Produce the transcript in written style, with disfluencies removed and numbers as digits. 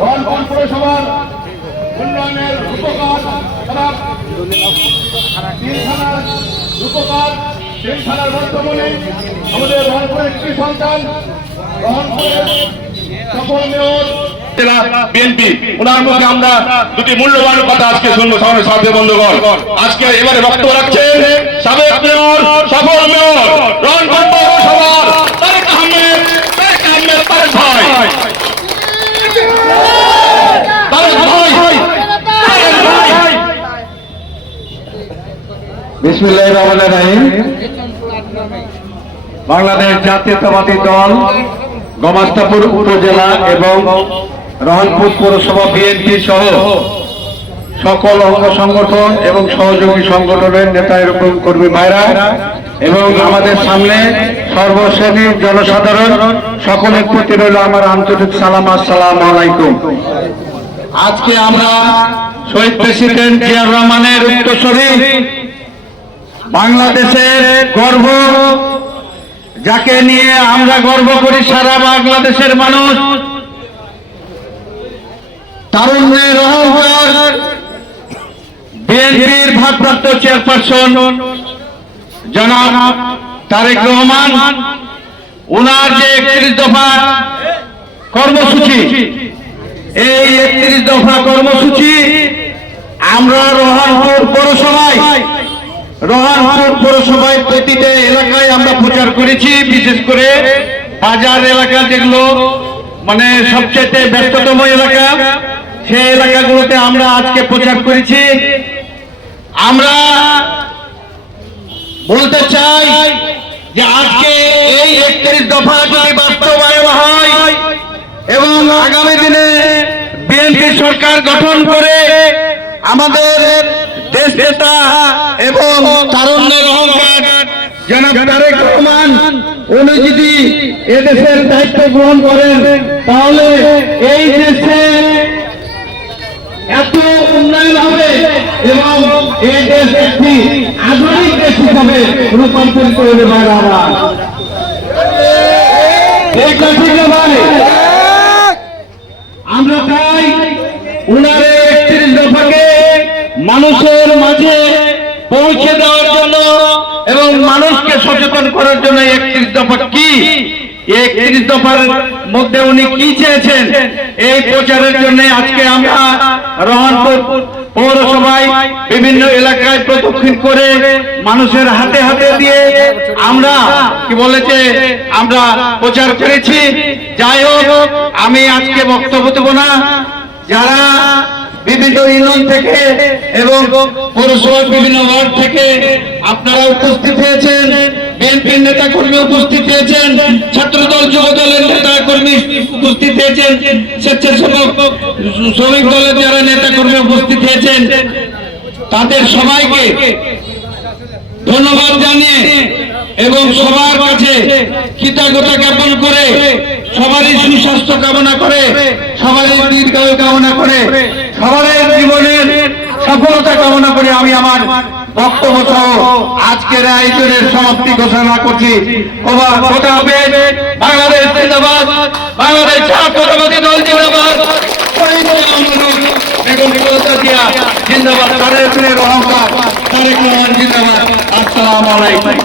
রহনপুর পৌরসভার উন্নয়নের রূপকার তিন থানার বর্তমানে আমাদের রহনপুরের একটি সন্তান রহনপুরের সফল মেয়র বিএনপি ওনার মুখে আমরা দুটি মূল্যবান কথা আজকে শুনবো সাথে বন্ধুগণ। আজকে এবারে বক্তব্য রাখছেন সাবেক মেয়র সফল মেয়র রহনপুর পৌরসভার তারেক আহমেদ তারেক ভাই। বিসমিল্লাহির রহমানির রহিম। বাংলাদেশ জাতীয়তাবাদী দল গমাস্তাপুর উপজেলা এবং রহনপুর পৌরসভা বিএনপি সহ সকল অঙ্গ সংগঠন এবং সহযোগী সংগঠনের নেতা এবং কর্মী ভাইরা এবং আমাদের সামনে সর্বশ্রেণীর জনসাধারণ সকলের প্রতি রইল আমার আন্তরিক সালাম, আসসালামু আলাইকুম। আজকে আমরা শহীদ প্রেসিডেন্ট জিয়াউর রহমানের উত্তরসূরি, বাংলাদেশের গর্ব, যাকে নিয়ে আমরা গর্ব করি সারা বাংলাদেশের মানুষ, তারুণ্যের অহংকার, বিএনপির ভারপ্রাপ্ত চেয়ারপারসন জনাব তারেক রহমান, ওনার যে 31 দফা কর্মসূচি, এই 31 দফা কর্মসূচি আমরা রহনপুর পৌরসভায় প্রতিটা এলাকায় আমরা প্রচার করেছি। বিশেষ করে বাজার এলাকা, যেগুলো মানে সবচেয়ে ব্যস্ততম এলাকা, সেই এলাকাগুলোতে আমরা আজকে প্রচার করেছি। আমরা বলতে চাই যে আজকে এই 31 দফা যদি বাস্তবায়ন হয় এবং আগামী দিনে বিএনপি সরকার গঠন করে আমাদের দেশ নেতা এবং তারুণ্যের অহংকার জনাব তারেক রহমান উনি যদি এদেশের দায়িত্ব গ্রহণ করেন, তাহলে এই দেশে এত উন্নয়ন হবে এবং এই দেশ একটি আধুনিক দেশ হিসাবে রূপান্তরিত হবে। আমরা চাই উনার 31 দফাকে মানুষের মাঝে পৌঁছে দেওয়ার জন্য এবং মানুষকে সচেতন করার জন্য 31 দফা কি, 31 দফার মধ্যে উনি কি চেয়েছেন, এই প্রচারের জন্য আজকে আমরা রহনপুর পৌরসভায় বিভিন্ন এলাকায় প্রদক্ষিণ করে মানুষের হাতে হাতে দিয়ে আমরা কি বলেছে আমরা প্রচার করেছি। যাই হোক, আমি আজকে বক্তব্য দেব না। যারা বিভিন্ন ইউনিয়ন থেকে এবং পৌরসভার বিভিন্ন ওয়ার্ড থেকে আপনারা উপস্থিত হয়েছেন, বিএনপির নেতা কর্মী উপস্থিত হয়েছেন, ছাত্রদল যুব দলের নেতা কর্মী উপস্থিত হয়েছেন, স্বেচ্ছাসেবক শ্রমিক দলের যারা নেতা কর্মী উপস্থিত হয়েছেন, তাদের সবাইকে ধন্যবাদ জানিয়ে এবং সবার কাছে কৃতজ্ঞতা জ্ঞাপন করে, সবারই সুস্বাস্থ্য কামনা করে, সবারই দীর্ঘায়ু কামনা করে, সবারই জীবনের সফলতা কামনা করে আমি আমার বক্তব্য সহ আজকের আয়োজনের সমাপ্তি ঘোষণা করছি। বাংলাদেশ জিন্দাবাদ, বাংলাদেশ জাতীয়তাবাদী দল জিন্দাবাদ, জিন্দাবাদ, তারেক রহমান জিন্দাবাদ। আসসালামু আলাইকুম।